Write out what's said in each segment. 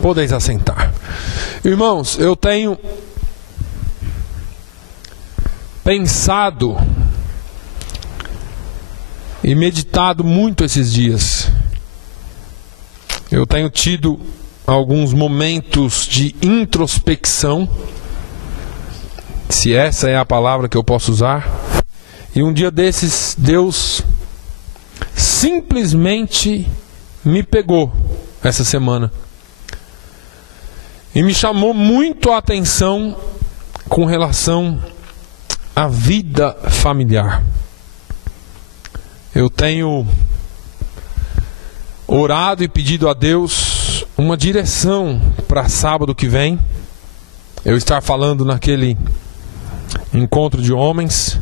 Podeis assentar. Irmãos, eu tenho pensado e meditado muito esses dias. Eu tenho tido alguns momentos de introspecção, se essa é a palavra que eu posso usar. E um dia desses, Deus simplesmente me pegou essa semana e me chamou muito a atenção com relação à vida familiar. Eu tenho orado e pedido a Deus uma direção para sábado que vem. Eu estar falando naquele encontro de homens.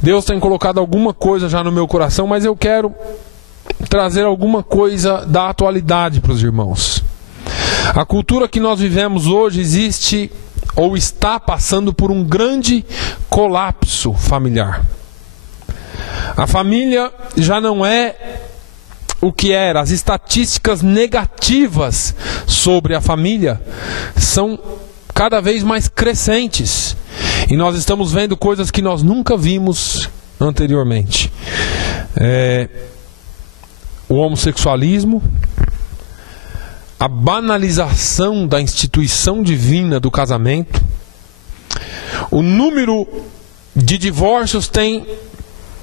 Deus tem colocado alguma coisa já no meu coração, mas eu quero trazer alguma coisa da atualidade para os irmãos. A cultura que nós vivemos hoje existe ou está passando por um grande colapso familiar. A família já não é o que era. As estatísticas negativas sobre a família são cada vez mais crescentes. E nós estamos vendo coisas que nós nunca vimos anteriormente. O homossexualismo, a banalização da instituição divina do casamento. O número de divórcios tem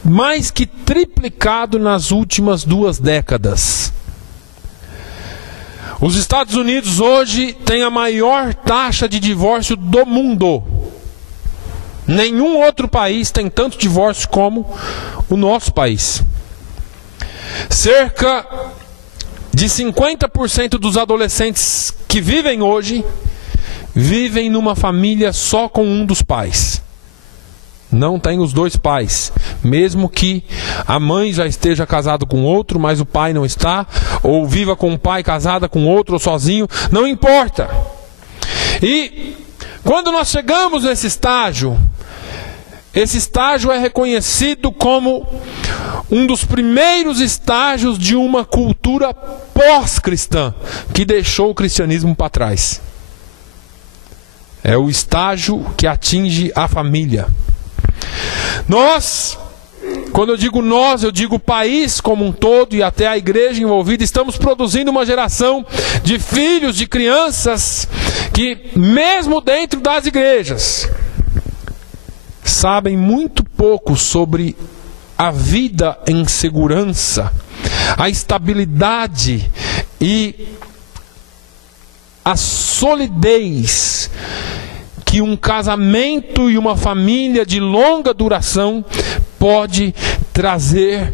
mais que triplicado nas últimas 2 décadas. Os Estados Unidos hoje têm a maior taxa de divórcio do mundo. Nenhum outro país tem tanto divórcio como o nosso país. Cerca de 50% dos adolescentes que vivem hoje vivem numa família só com um dos pais. Não tem os 2 pais, mesmo que a mãe já esteja casada com outro, mas o pai não está, ou viva com um pai casada com outro, ou sozinho, não importa. E quando nós chegamos nesse estágio, esse estágio é reconhecido como um dos primeiros estágios de uma cultura pós-cristã, que deixou o cristianismo para trás. É o estágio que atinge a família. Nós, quando eu digo nós, eu digo o país como um todo e até a igreja envolvida, estamos produzindo uma geração de filhos, de crianças, que mesmo dentro das igrejas, sabem muito pouco sobre a vida em segurança, a estabilidade e a solidez que um casamento e uma família de longa duração pode trazer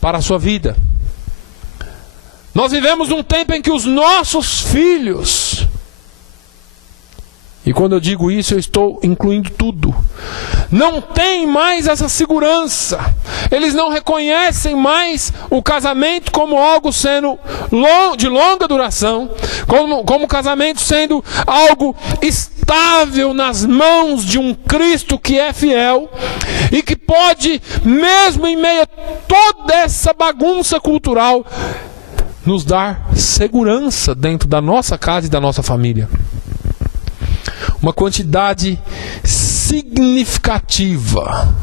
para a sua vida. Nós vivemos um tempo em que os nossos filhos, e quando eu digo isso eu estou incluindo tudo, não têm mais essa segurança. Eles não reconhecem mais o casamento como algo sendo de longa duração, como o casamento sendo algo estável nas mãos de um Cristo que é fiel e que pode, mesmo em meio a toda essa bagunça cultural, nos dar segurança dentro da nossa casa e da nossa família. Uma quantidade significativa.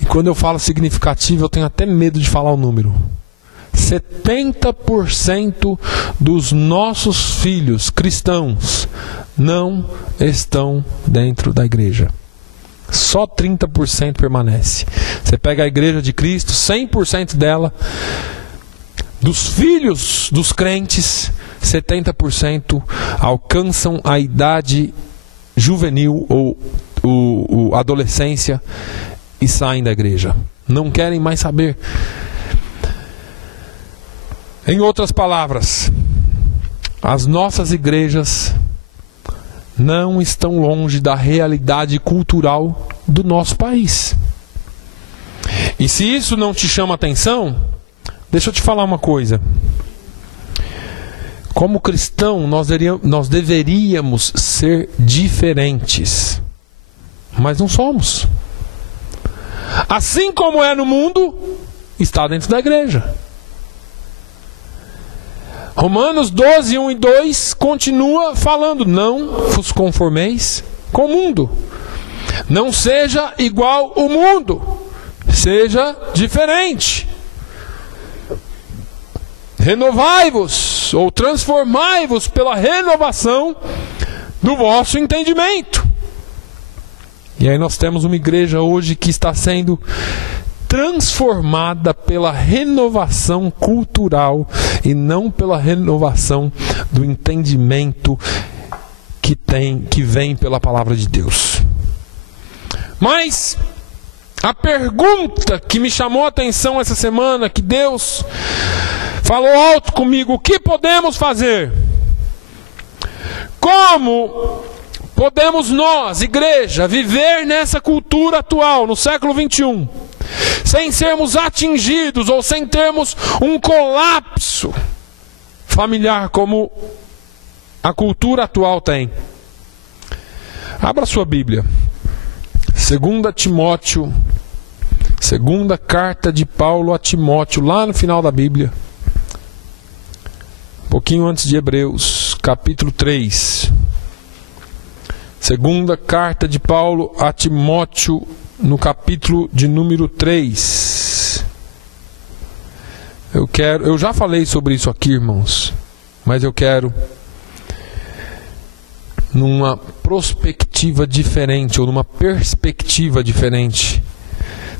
E quando eu falo significativa, eu tenho até medo de falar o número. 70% dos nossos filhos cristãos não estão dentro da igreja. Só 30% permanece. Você pega a igreja de Cristo, 100% dela, dos filhos dos crentes, 70% alcançam a idade juvenil ou adolescência e saem da igreja. Não querem mais saber. Em outras palavras, as nossas igrejas não estão longe da realidade cultural do nosso país. E se isso não te chama atenção, deixa eu te falar uma coisa. Como cristão, nós deveríamos ser diferentes, mas não somos. Assim como é no mundo, está dentro da igreja. Romanos 12, 1 e 2 continua falando: não vos conformeis com o mundo. Não seja igual o mundo, seja diferente. Renovai-vos ou transformai-vos pela renovação do vosso entendimento. E aí nós temos uma igreja hoje que está sendo transformada pela renovação cultural e não pela renovação do entendimento que vem pela palavra de Deus. Mas a pergunta que me chamou a atenção essa semana, que Deus falou alto comigo: o que podemos fazer? Como podemos nós, igreja, viver nessa cultura atual, no século 21, sem sermos atingidos ou sem termos um colapso familiar como a cultura atual tem? Abra sua Bíblia. 2 Timóteo, segunda carta de Paulo a Timóteo, lá no final da Bíblia, um pouquinho antes de Hebreus, capítulo 3. Segunda carta de Paulo a Timóteo, no capítulo de número 3. Eu já falei sobre isso aqui, irmãos, mas eu quero, numa prospectiva diferente, ou numa perspectiva diferente,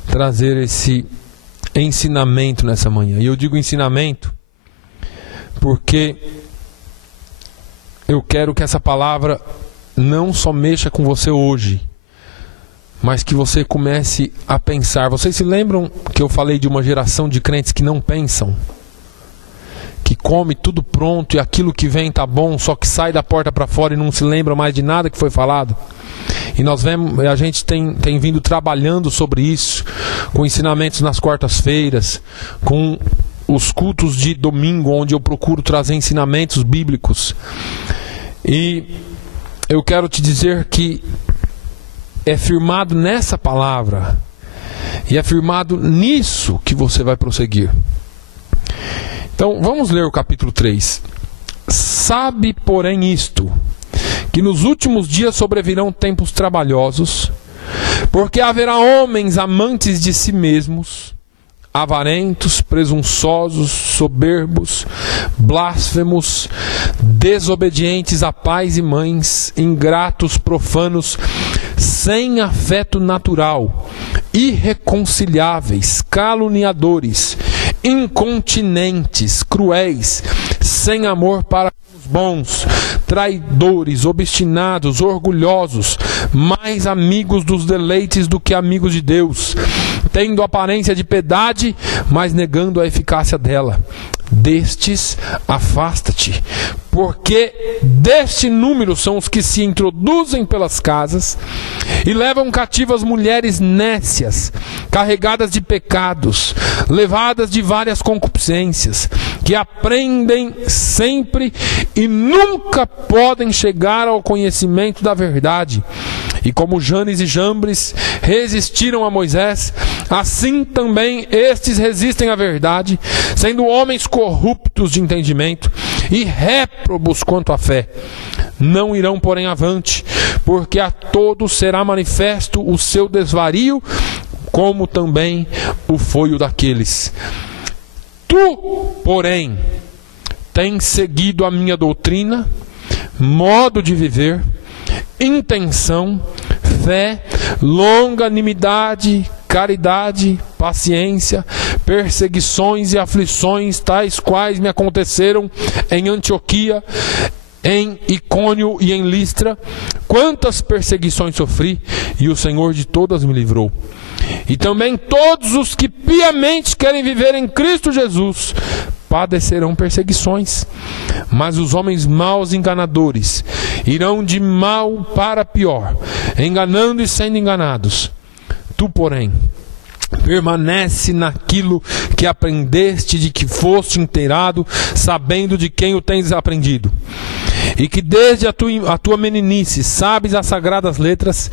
trazer esse ensinamento nessa manhã. E eu digo ensinamento porque eu quero que essa palavra não só mexa com você hoje, mas que você comece a pensar. Vocês se lembram que eu falei de uma geração de crentes que não pensam? Que come tudo pronto e aquilo que vem tá bom, só que sai da porta para fora e não se lembra mais de nada que foi falado. E a gente tem vindo trabalhando sobre isso, com ensinamentos nas quartas-feiras, com os cultos de domingo, onde eu procuro trazer ensinamentos bíblicos. E eu quero te dizer que é firmado nessa palavra e é firmado nisso que você vai prosseguir. Então, vamos ler o capítulo 3. Sabe, porém, isto, que nos últimos dias sobrevirão tempos trabalhosos, porque haverá homens amantes de si mesmos, avarentos, presunçosos, soberbos, blasfemos, desobedientes a pais e mães, ingratos, profanos, sem afeto natural, irreconciliáveis, caluniadores, incontinentes, cruéis, sem amor para os bons, traidores, obstinados, orgulhosos, mais amigos dos deleites do que amigos de Deus, tendo aparência de piedade, mas negando a eficácia dela. Destes afasta-te, porque deste número são os que se introduzem pelas casas e levam cativas mulheres nécias, carregadas de pecados, levadas de várias concupiscências, que aprendem sempre e nunca podem chegar ao conhecimento da verdade. E como Janes e Jambres resistiram a Moisés, assim também estes resistem à verdade, sendo homens corruptos de entendimento e réprobos quanto à fé. Não irão, porém, avante, porque a todos será manifesto o seu desvario, como também o foi o daqueles. Tu, porém, tens seguido a minha doutrina, modo de viver, intenção, fé, longanimidade, caridade, paciência, perseguições e aflições, tais quais me aconteceram em Antioquia, em Icônio e em Listra. Quantas perseguições sofri, e o Senhor de todas me livrou. E também todos os que piamente querem viver em Cristo Jesus padecerão perseguições. Mas os homens maus e enganadores irão de mal para pior, enganando e sendo enganados. Tu, porém, permanece naquilo que aprendeste, de que foste inteirado, sabendo de quem o tens aprendido, e que desde a tua meninice sabes as sagradas letras,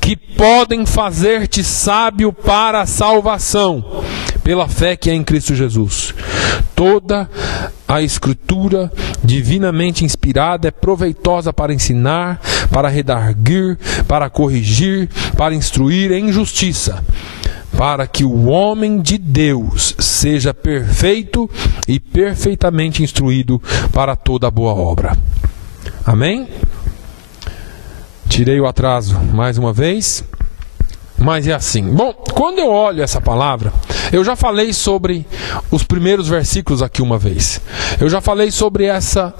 que podem fazer-te sábio para a salvação, pela fé que é em Cristo Jesus. Toda a Escritura divinamente inspirada é proveitosa para ensinar, para redarguir, para corrigir, para instruir em justiça, para que o homem de Deus seja perfeito e perfeitamente instruído para toda boa obra. Amém? Tirei o atraso mais uma vez, mas é assim. Bom, quando eu olho essa palavra, eu já falei sobre os primeiros versículos aqui uma vez. Eu já falei sobre essa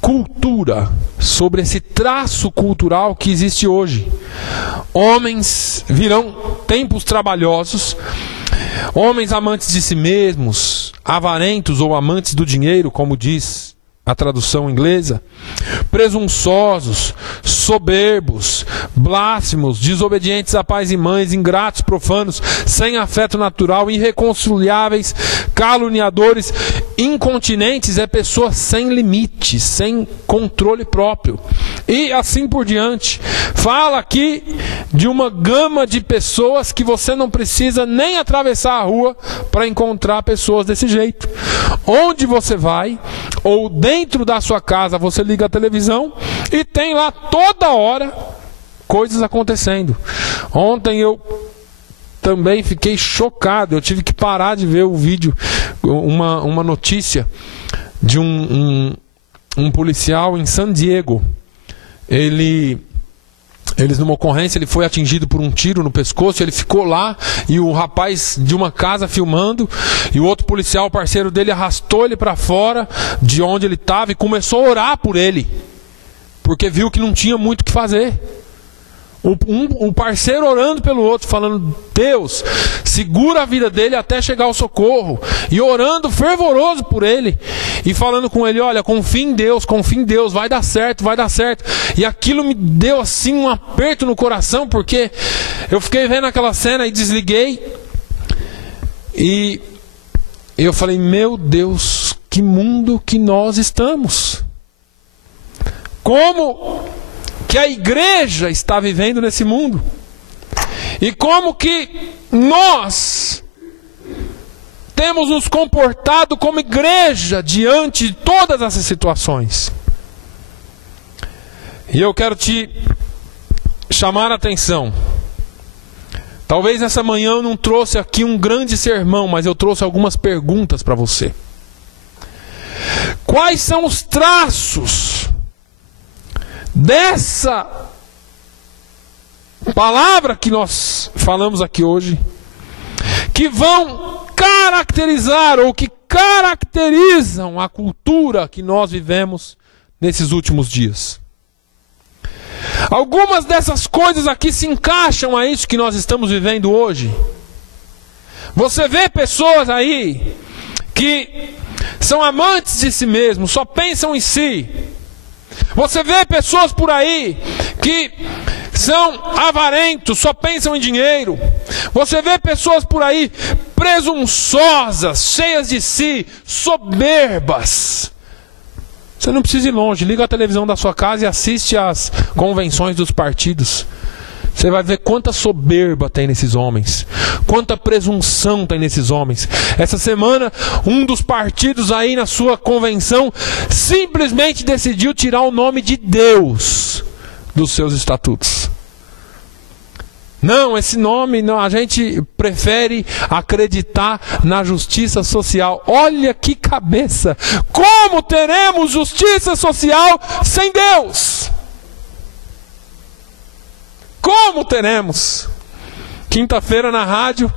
cultura, sobre esse traço cultural que existe hoje. Homens virão tempos trabalhosos, homens amantes de si mesmos, avarentos ou amantes do dinheiro, como diz a tradução inglesa, presunçosos, soberbos, blasfemos, desobedientes a pais e mães, ingratos, profanos, sem afeto natural, irreconciliáveis, caluniadores, incontinentes, é pessoa sem limites, sem controle próprio, e assim por diante. Fala aqui de uma gama de pessoas que você não precisa nem atravessar a rua para encontrar pessoas desse jeito. Onde você vai, ou dentro da sua casa, você liga a televisão e tem lá toda hora coisas acontecendo. Ontem eu também fiquei chocado, eu tive que parar de ver o vídeo, uma notícia de um policial em San Diego. Eles numa ocorrência, ele foi atingido por um tiro no pescoço, ele ficou lá, e o rapaz de uma casa filmando, e o outro policial, parceiro dele, arrastou ele para fora de onde ele estava e começou a orar por ele, porque viu que não tinha muito o que fazer. Um parceiro orando pelo outro, falando: Deus, segura a vida dele até chegar ao socorro, e orando fervoroso por ele, e falando com ele: olha, confia em Deus, vai dar certo, vai dar certo. E aquilo me deu assim um aperto no coração, porque eu fiquei vendo aquela cena e desliguei, e eu falei: meu Deus, que mundo que nós estamos! Como que a igreja está vivendo nesse mundo, e como que nós temos nos comportado como igreja diante de todas essas situações. E eu quero te chamar a atenção. Talvez essa manhã eu não trouxe aqui um grande sermão, mas eu trouxe algumas perguntas para você. Quais são os traços dessa palavra que nós falamos aqui hoje, que vão caracterizar ou que caracterizam a cultura que nós vivemos nesses últimos dias? Algumas dessas coisas aqui se encaixam a isso que nós estamos vivendo hoje. Você vê pessoas aí que são amantes de si mesmos, só pensam em si. Você vê pessoas por aí que são avarentos, só pensam em dinheiro. Você vê pessoas por aí presunçosas, cheias de si, soberbas. Você não precisa ir longe, liga a televisão da sua casa e assiste às convenções dos partidos. Você vai ver quanta soberba tem nesses homens, quanta presunção tem nesses homens. Essa semana, um dos partidos aí na sua convenção simplesmente decidiu tirar o nome de Deus dos seus estatutos. Não, esse nome, não, a gente prefere acreditar na justiça social. Olha que cabeça! Como teremos justiça social sem Deus? Como teremos? Quinta-feira na rádio,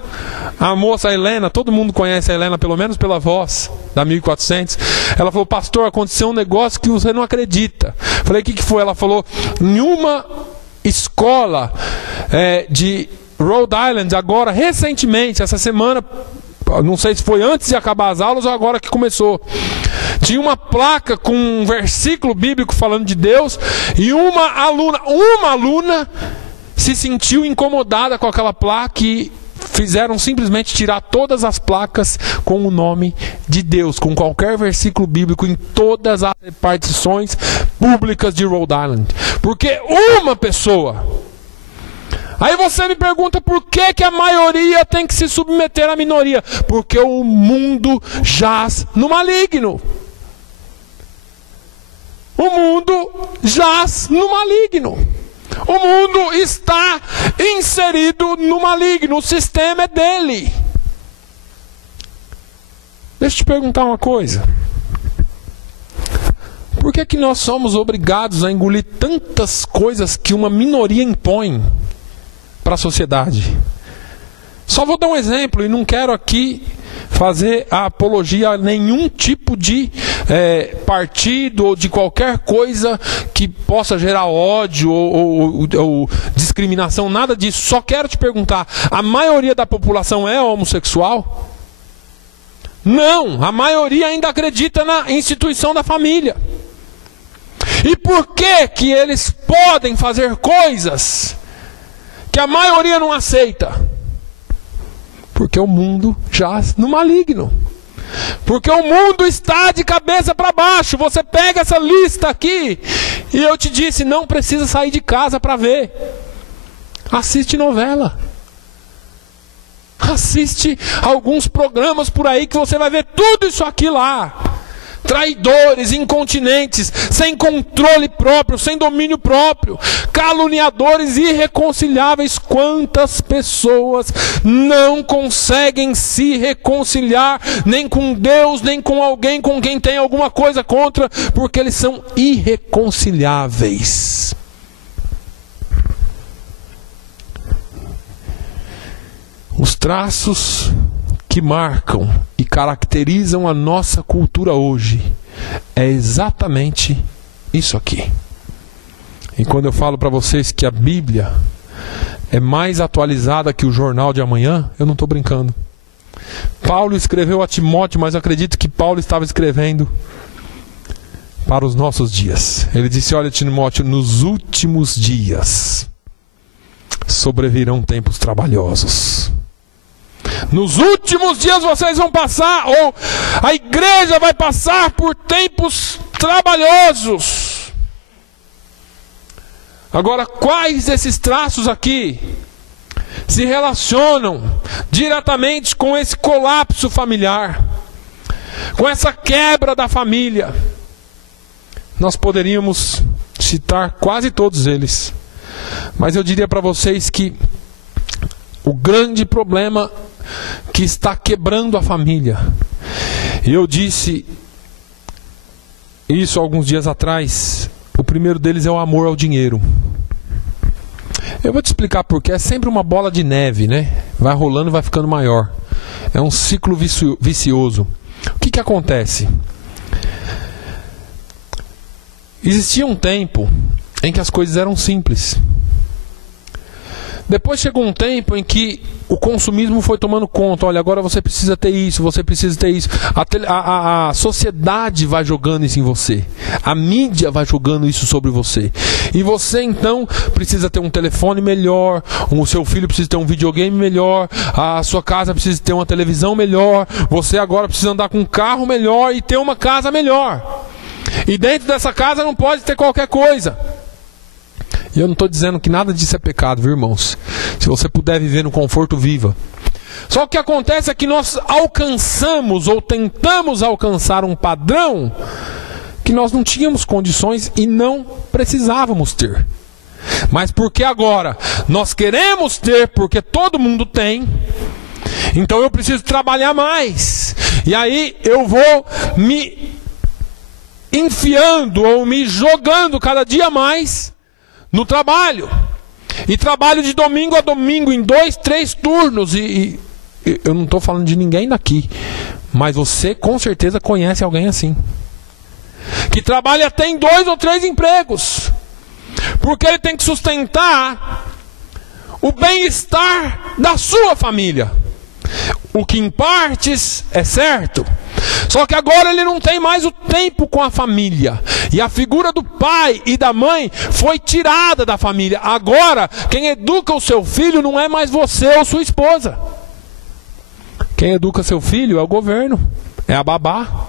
a moça Helena, todo mundo conhece a Helena, pelo menos pela voz, da 1400. Ela falou: pastor, aconteceu um negócio que você não acredita. Falei: o que foi? Ela falou: em uma escola de Rhode Island, agora, recentemente, essa semana, não sei se foi antes de acabar as aulas ou agora que começou, tinha uma placa com um versículo bíblico falando de Deus, e uma aluna se sentiu incomodada com aquela placa e fizeram simplesmente tirar todas as placas com o nome de Deus, com qualquer versículo bíblico em todas as repartições públicas de Rhode Island. Porque uma pessoa Aí você me pergunta por que a maioria tem que se submeter à minoria? Porque o mundo jaz no maligno. O mundo jaz no maligno. O mundo está inserido no maligno. O sistema é dele. Deixa eu te perguntar uma coisa. Por que nós somos obrigados a engolir tantas coisas que uma minoria impõe para a sociedade? Só vou dar um exemplo, e não quero aqui fazer a apologia a nenhum tipo de partido ou de qualquer coisa que possa gerar ódio ou discriminação, nada disso. Só quero te perguntar, a maioria da população é homossexual? Não, a maioria ainda acredita na instituição da família. E por que eles podem fazer coisas que a maioria não aceita? Porque o mundo jaz no maligno. Porque o mundo está de cabeça para baixo. Você pega essa lista aqui e eu te disse, não precisa sair de casa para ver. Assiste novela. Assiste alguns programas por aí que você vai ver tudo isso aqui lá. Traidores, incontinentes, sem controle próprio, sem domínio próprio, caluniadores irreconciliáveis. Quantas pessoas não conseguem se reconciliar nem com Deus, nem com alguém com quem tem alguma coisa contra, porque eles são irreconciliáveis. Os traços que marcam e caracterizam a nossa cultura hoje é exatamente isso aqui. E quando eu falo para vocês que a Bíblia é mais atualizada que o jornal de amanhã, eu não estou brincando. Paulo escreveu a Timóteo, mas eu acredito que Paulo estava escrevendo para os nossos dias. Ele disse, olha Timóteo, nos últimos dias sobrevirão tempos trabalhosos. Nos últimos dias vocês vão passar, ou a igreja vai passar por tempos trabalhosos. Agora, quais desses traços aqui se relacionam diretamente com esse colapso familiar, com essa quebra da família? Nós poderíamos citar quase todos eles, mas eu diria para vocês que o grande problema que está quebrando a família, e eu disse isso alguns dias atrás, o primeiro deles é o amor ao dinheiro. Eu vou te explicar porque é sempre uma bola de neve, né? Vai rolando e vai ficando maior. É um ciclo vicioso. O que acontece? Existia um tempo em que as coisas eram simples. Depois chegou um tempo em que o consumismo foi tomando conta. Olha, agora você precisa ter isso, você precisa ter isso. A sociedade vai jogando isso em você. A mídia vai jogando isso sobre você. E você então precisa ter um telefone melhor, o seu filho precisa ter um videogame melhor, a sua casa precisa ter uma televisão melhor, você agora precisa andar com um carro melhor e ter uma casa melhor. E dentro dessa casa não pode ter qualquer coisa. E eu não estou dizendo que nada disso é pecado, viu, irmãos? Se você puder viver no conforto, viva. Só que o que acontece é que nós alcançamos ou tentamos alcançar um padrão que nós não tínhamos condições e não precisávamos ter. Mas porque agora nós queremos ter, porque todo mundo tem, então eu preciso trabalhar mais. E aí eu vou me enfiando ou me jogando cada dia mais no trabalho. E trabalho de domingo a domingo, em 2, 3 turnos. E eu não estou falando de ninguém daqui, mas você com certeza conhece alguém assim, que trabalha até em 2 ou 3 empregos, porque ele tem que sustentar o bem-estar da sua família. O que em partes é certo. Só que agora ele não tem mais o tempo com a família. E a figura do pai e da mãe foi tirada da família. Agora, quem educa o seu filho não é mais você ou sua esposa. Quem educa seu filho é o governo, é a babá,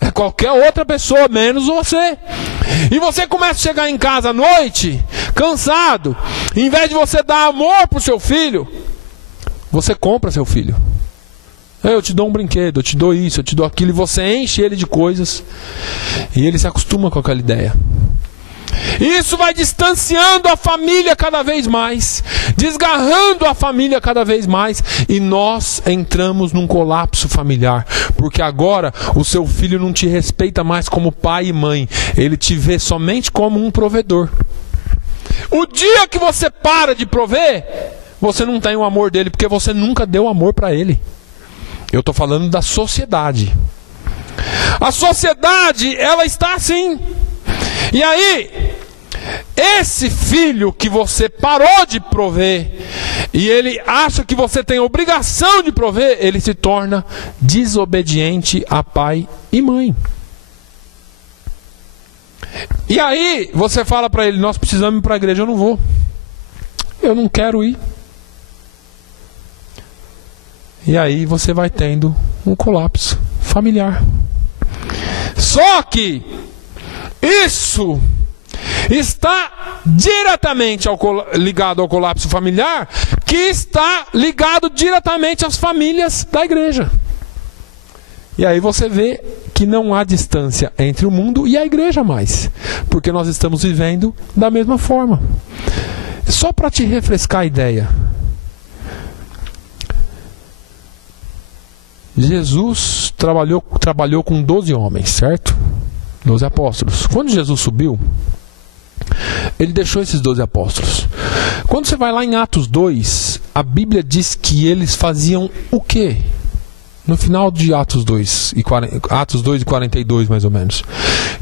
é qualquer outra pessoa, menos você. E você começa a chegar em casa à noite, cansado, Em vez de você dar amor para o seu filho, você compra seu filho. Eu te dou um brinquedo, eu te dou isso, eu te dou aquilo, e você enche ele de coisas, e ele se acostuma com aquela ideia. Isso vai distanciando a família cada vez mais, desgarrando a família cada vez mais, e nós entramos num colapso familiar, porque agora o seu filho não te respeita mais como pai e mãe, ele te vê somente como um provedor. O dia que você para de prover, você não tem o amor dele, porque você nunca deu amor para ele. Eu estou falando da sociedade. A sociedade, ela está assim. E aí, esse filho que você parou de prover, e ele acha que você tem a obrigação de prover, ele se torna desobediente a pai e mãe. E aí, você fala para ele, nós precisamos ir para a igreja. Eu não vou. Eu não quero ir. E aí você vai tendo um colapso familiar. Só que isso está diretamente ligado ao colapso familiar, que está ligado diretamente às famílias da igreja. E aí você vê que não há distância entre o mundo e a igreja mais, porque nós estamos vivendo da mesma forma. Só para te refrescar a ideia, Jesus trabalhou com 12 homens, certo? 12 apóstolos. Quando Jesus subiu, ele deixou esses 12 apóstolos. Quando você vai lá em Atos 2, a Bíblia diz que eles faziam o quê? No final de Atos 2 e 42 mais ou menos,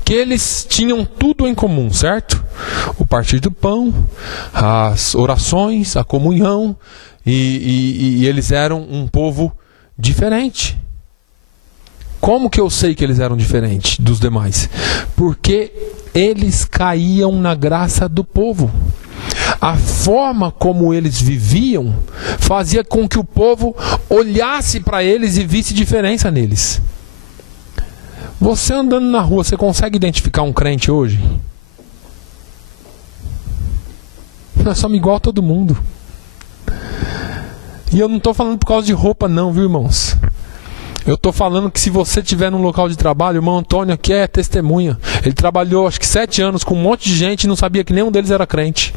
que eles tinham tudo em comum, certo? O partir do pão, as orações, a comunhão, e eles eram um povo diferente. Como que eu sei que eles eram diferentes dos demais? Porque eles caíam na graça do povo. A forma como eles viviam fazia com que o povo olhasse para eles e visse diferença neles. Você andando na rua, você consegue identificar um crente hoje? Nós somos igual a todo mundo. E eu não estou falando por causa de roupa não, viu, irmãos? Eu estou falando que se você estiver num local de trabalho, o irmão Antônio aqui é testemunha. Ele trabalhou acho que 7 anos com um monte de gente e não sabia que nenhum deles era crente.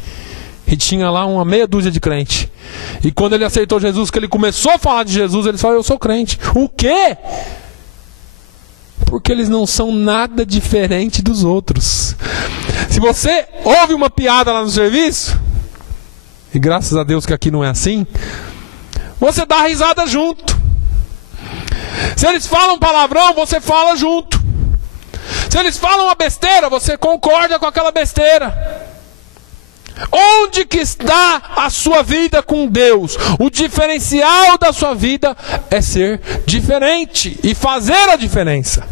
E tinha lá uma meia dúzia de crente. E quando ele aceitou Jesus, que ele começou a falar de Jesus, ele falou, eu sou crente. O quê? Porque eles não são nada diferente dos outros. Se você ouve uma piada lá no serviço, e graças a Deus que aqui não é assim, você dá risada junto. Se eles falam palavrão, você fala junto. Se eles falam uma besteira, você concorda com aquela besteira. Onde que está a sua vida com Deus? O diferencial da sua vida é ser diferente e fazer a diferença.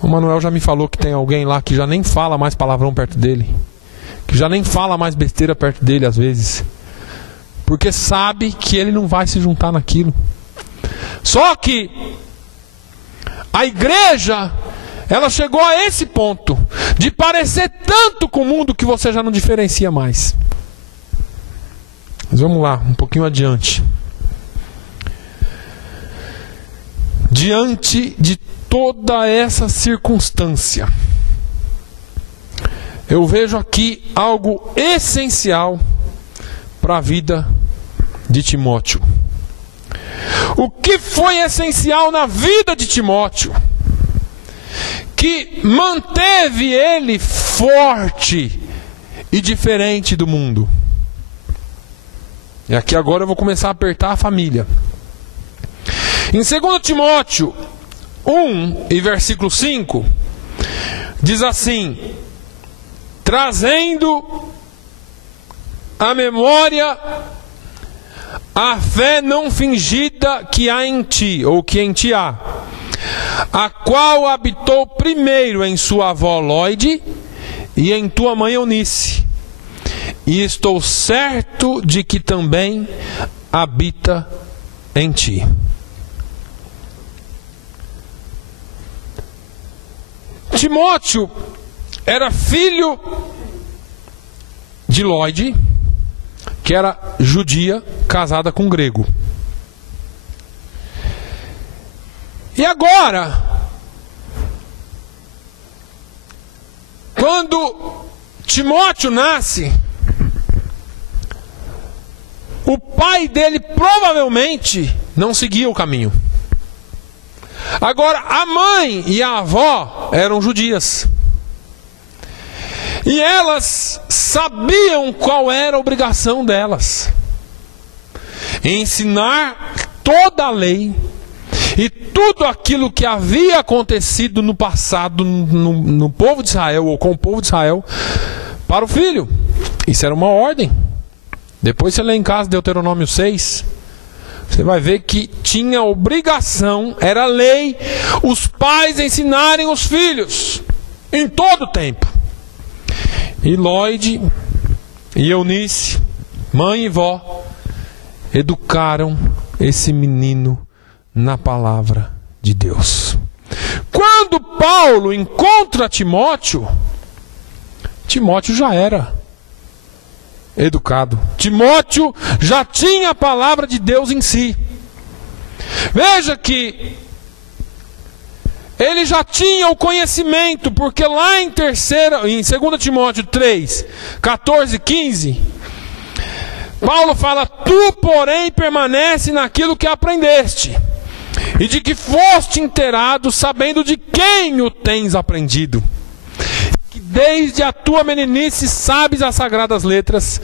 O Manuel já me falou que tem alguém lá que já nem fala mais palavrão perto dele, que já nem fala mais besteira perto dele às vezes, porque sabe que ele não vai se juntar naquilo. Só que a igreja, ela chegou a esse ponto de parecer tanto com o mundo que você já não diferencia mais. Mas vamos lá, um pouquinho adiante. Diante de toda essa circunstância, eu vejo aqui algo essencial para a vida de Timóteo. O que foi essencial na vida de Timóteo, que manteve ele forte e diferente do mundo? E aqui agora eu vou começar a apertar a família. Em 2 Timóteo 1 e versículo 5, diz assim: trazendo à memória a fé não fingida que há em ti, ou que em ti há, a qual habitou primeiro em sua avó Lóide e em tua mãe Eunice, e estou certo de que também habita em ti. Timóteo era filho de Lloyd, que era judia, casada com um grego. E agora, quando Timóteo nasce, o pai dele provavelmente não seguia o caminho. Agora, a mãe e a avó eram judias. E elas sabiam qual era a obrigação delas: ensinar toda a lei e tudo aquilo que havia acontecido no passado no povo de Israel, ou com o povo de Israel, para o filho. Isso era uma ordem. Depois você lê em casa Deuteronômio 6, você vai ver que tinha obrigação, era lei, os pais ensinarem os filhos, em todo o tempo. E Lloyd e Eunice, mãe e vó, educaram esse menino na palavra de Deus. Quando Paulo encontra Timóteo, Timóteo já era educado. Timóteo já tinha a palavra de Deus em si. Veja que ele já tinha o conhecimento, porque lá em 2 Timóteo 3, 14 e 15, Paulo fala: tu, porém, permanece naquilo que aprendeste, e de que foste inteirado, sabendo de quem o tens aprendido, que desde a tua meninice sabes as sagradas letras,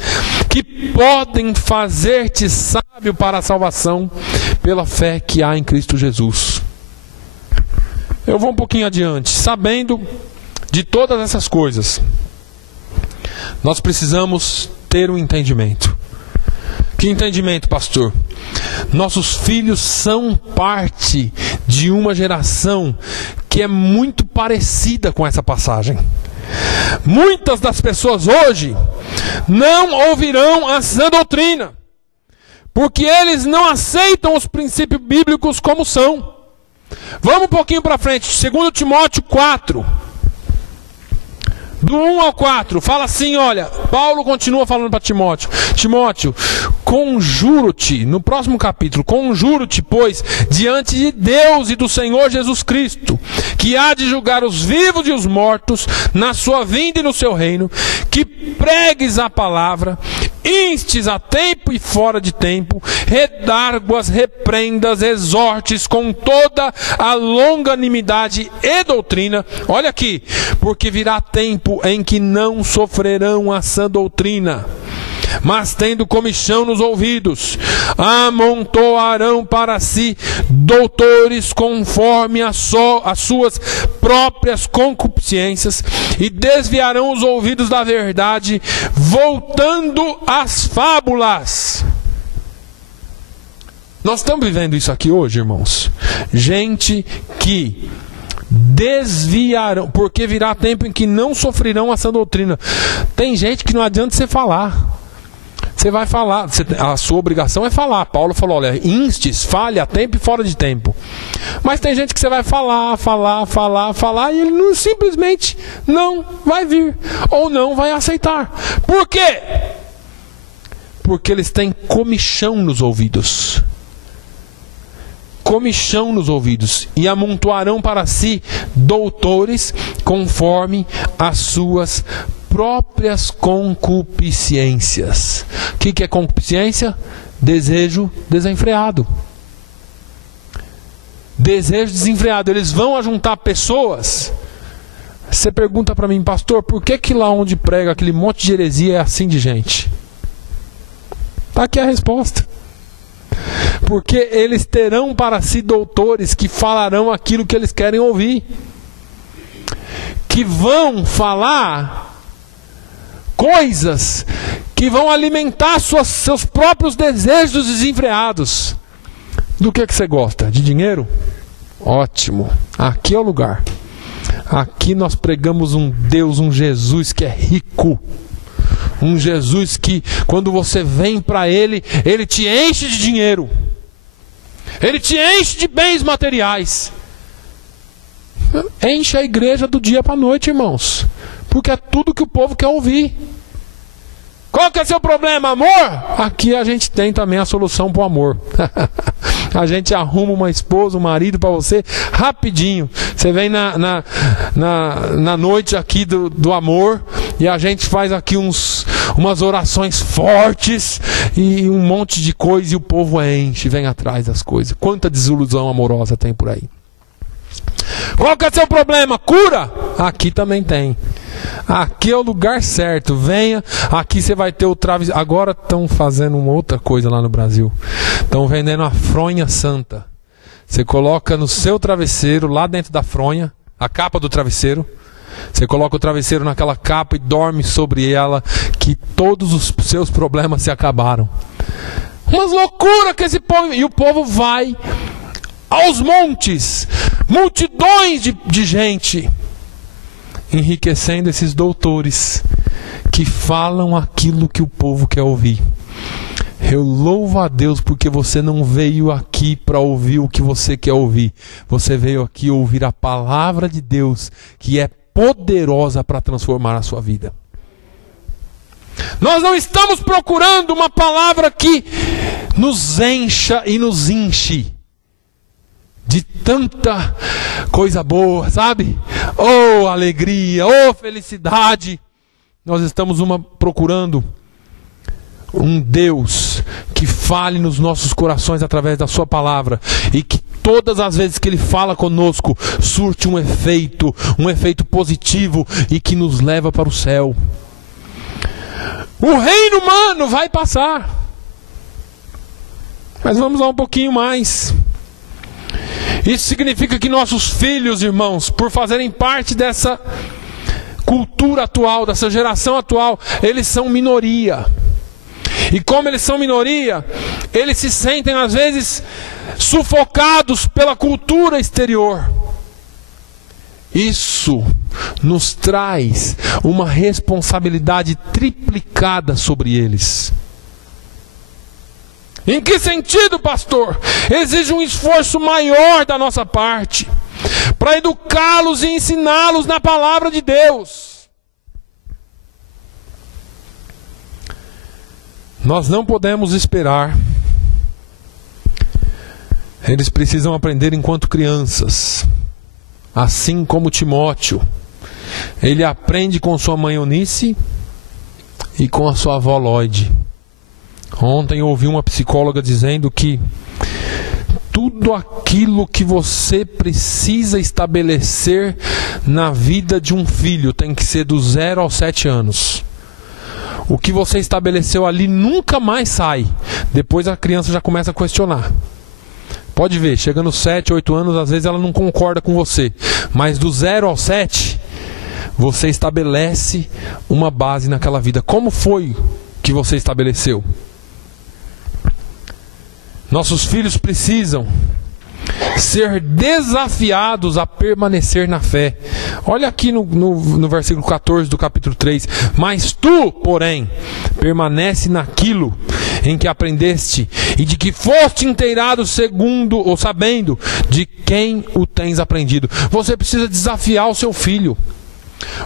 que podem fazer-te sábio para a salvação, pela fé que há em Cristo Jesus. Eu vou um pouquinho adiante. Sabendo de todas essas coisas, nós precisamos ter um entendimento. Que entendimento, pastor? Nossos filhos são parte de uma geração que é muito parecida com essa passagem. Muitas das pessoas hoje não ouvirão a sã doutrina, porque eles não aceitam os princípios bíblicos como são. Vamos um pouquinho para frente, 2 Timóteo 4, do 1 ao 4, fala assim, olha, Paulo continua falando para Timóteo: Timóteo, conjuro-te, no próximo capítulo, conjuro-te, pois, diante de Deus e do Senhor Jesus Cristo, que há de julgar os vivos e os mortos, na sua vinda e no seu reino, que pregues a palavra, instes a tempo e fora de tempo, redarguas, reprendas, exortes com toda a longanimidade e doutrina. Olha aqui, porque virá tempo em que não sofrerão a sã doutrina, mas tendo comichão nos ouvidos, amontoarão para si doutores conforme as suas próprias concupiscências, e desviarão os ouvidos da verdade, voltando às fábulas. Nós estamos vivendo isso aqui hoje, irmãos. Gente que desviarão, porque virá tempo em que não sofrerão a sã doutrina. Tem gente que não adianta você falar. Você vai falar, a sua obrigação é falar. Paulo falou, olha, instes, fale a tempo e fora de tempo. Mas tem gente que você vai falar, e ele não, simplesmente não vai vir, ou não vai aceitar. Por quê? Porque eles têm comichão nos ouvidos. Comichão nos ouvidos, e amontoarão para si doutores conforme as suas próprias concupiscências. O que é concupiscência? Desejo desenfreado. Desejo desenfreado. Eles vão ajuntar pessoas. Você pergunta para mim, pastor, por que lá onde prega aquele monte de heresia é assim de gente? Está aqui a resposta. Porque eles terão para si doutores que falarão aquilo que eles querem ouvir, que vão falar coisas que vão alimentar seus próprios desejos desenfreados. Do que você gosta? De dinheiro? Ótimo, aqui é o lugar. Aqui nós pregamos um Deus, um Jesus que é rico. Um Jesus que, quando você vem para Ele, Ele te enche de dinheiro. Ele te enche de bens materiais. Enche a igreja do dia para a noite, irmãos. Porque é tudo que o povo quer ouvir. Qual que é seu problema? Amor? Aqui a gente tem também a solução para o amor. A gente arruma uma esposa, um marido para você rapidinho. Você vem na noite aqui do amor e a gente faz aqui umas orações fortes e um monte de coisa e o povo enche, vem atrás das coisas. Quanta desilusão amorosa tem por aí. Qual que é seu problema? Cura? Aqui também tem. Aqui é o lugar certo. Venha, aqui você vai ter o travesseiro. Agora estão fazendo uma outra coisa lá no Brasil. Estão vendendo a fronha santa. Você coloca no seu travesseiro, lá dentro da fronha, a capa do travesseiro. Você coloca o travesseiro naquela capa e dorme sobre ela, que todos os seus problemas se acabaram. Umas loucuras que esse povo... E o povo vai aos montes, multidões de gente, enriquecendo esses doutores que falam aquilo que o povo quer ouvir. Eu louvo a Deus porque você não veio aqui para ouvir o que você quer ouvir. Você veio aqui ouvir a palavra de Deus, que é poderosa para transformar a sua vida. Nós não estamos procurando uma palavra que nos encha e nos enche de tanta coisa boa, sabe? Oh, alegria, oh, felicidade. Nós estamos procurando um Deus que fale nos nossos corações através da sua palavra e que todas as vezes que Ele fala conosco surte um efeito positivo e que nos leva para o céu. O reino humano vai passar, mas vamos lá um pouquinho mais. Isso significa que nossos filhos, irmãos, por fazerem parte dessa cultura atual, dessa geração atual, eles são minoria. E como eles são minoria, eles se sentem às vezes sufocados pela cultura exterior. Isso nos traz uma responsabilidade triplicada sobre eles. Em que sentido, pastor? Exige um esforço maior da nossa parte para educá-los e ensiná-los na palavra de Deus. Nós não podemos esperar. Eles precisam aprender enquanto crianças. Assim como Timóteo. Ele aprende com sua mãe Eunice e com a sua avó Lloyd. Ontem eu ouvi uma psicóloga dizendo que tudo aquilo que você precisa estabelecer na vida de um filho tem que ser do 0 aos 7 anos. O que você estabeleceu ali nunca mais sai. Depois a criança já começa a questionar. Pode ver, chegando aos 7, 8 anos, às vezes ela não concorda com você. Mas do 0 ao 7, você estabelece uma base naquela vida. Como foi que você estabeleceu? Nossos filhos precisam ser desafiados a permanecer na fé. Olha aqui no versículo 14 do capítulo 3. Mas tu, porém, permanece naquilo em que aprendeste e de que foste inteirado segundo ou sabendo de quem o tens aprendido. Você precisa desafiar o seu filho.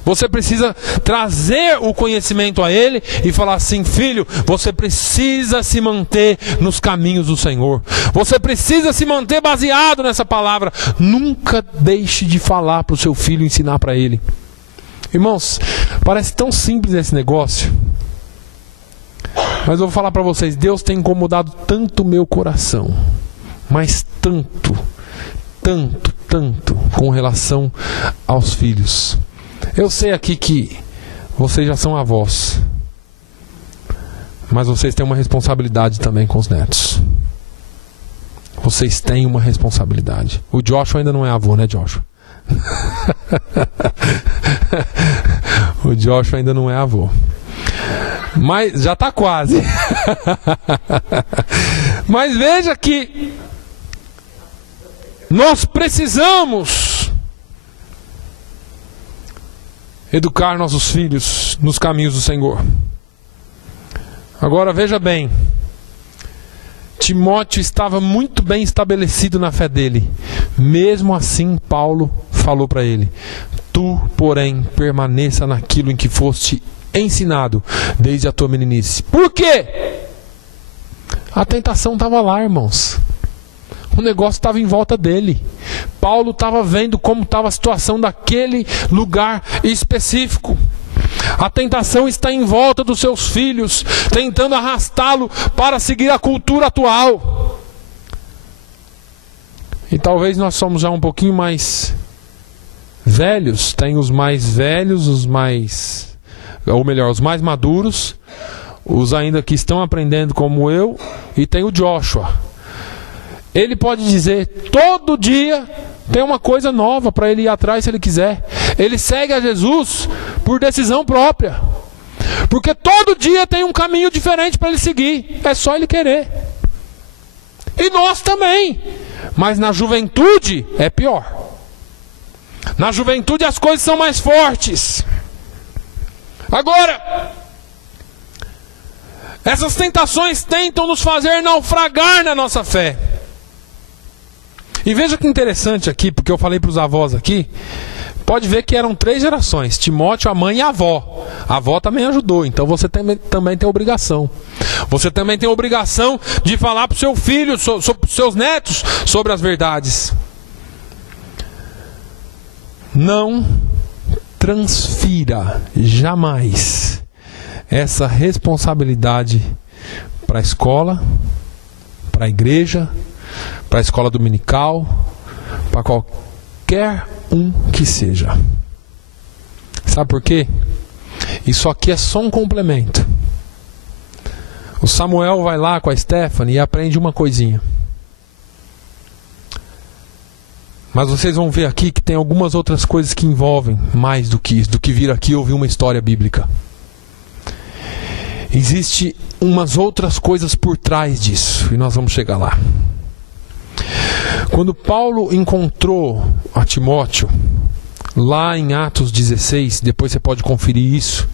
Você precisa trazer o conhecimento a ele e falar assim: filho, você precisa se manter nos caminhos do Senhor. Você precisa se manter baseado nessa palavra. Nunca deixe de falar para o seu filho, ensinar para ele. Irmãos, parece tão simples esse negócio, mas eu vou falar para vocês: Deus tem incomodado tanto o meu coração, mas tanto com relação aos filhos. Eu sei aqui que vocês já são avós, mas vocês têm uma responsabilidade também com os netos. Vocês têm uma responsabilidade. O Joshua ainda não é avô, né, Joshua? O Joshua ainda não é avô, mas já está quase. Mas veja que nós precisamos educar nossos filhos nos caminhos do Senhor. Agora veja bem, Timóteo estava muito bem estabelecido na fé dele. Mesmo assim, Paulo falou para ele: tu, porém, permaneça naquilo em que foste ensinado desde a tua meninice. Por quê? A tentação estava lá, irmãos. O negócio estava em volta dele. Paulo estava vendo como estava a situação daquele lugar específico. A tentação está em volta dos seus filhos, tentando arrastá-lo para seguir a cultura atual. E talvez nós somos já um pouquinho mais velhos. Tem os mais velhos, os mais maduros, os ainda que estão aprendendo como eu, e tem o Joshua. Ele pode dizer, todo dia tem uma coisa nova para ele ir atrás se ele quiser. Ele segue a Jesus por decisão própria, porque todo dia tem um caminho diferente para ele seguir. É só ele querer. E nós também. Mas na juventude é pior. Na juventude as coisas são mais fortes. Agora, essas tentações tentam nos fazer naufragar na nossa fé. E veja que interessante aqui, porque eu falei para os avós aqui, pode ver que eram 3 gerações: Timóteo, a mãe e a avó. A avó também ajudou, então você também tem obrigação. Você também tem obrigação de falar para o seu filho, para os seus netos, sobre as verdades. Não transfira jamais essa responsabilidade para a escola, para a igreja, para a escola dominical, para qualquer um que seja. Sabe por quê? Isso aqui é só um complemento. O Samuel vai lá com a Stephanie e aprende uma coisinha. Mas vocês vão ver aqui que tem algumas outras coisas que envolvem mais do que isso, do que vir aqui e ouvir uma história bíblica. Existem umas outras coisas por trás disso, e nós vamos chegar lá. Quando Paulo encontrou a Timóteo, lá em Atos 16, depois você pode conferir isso,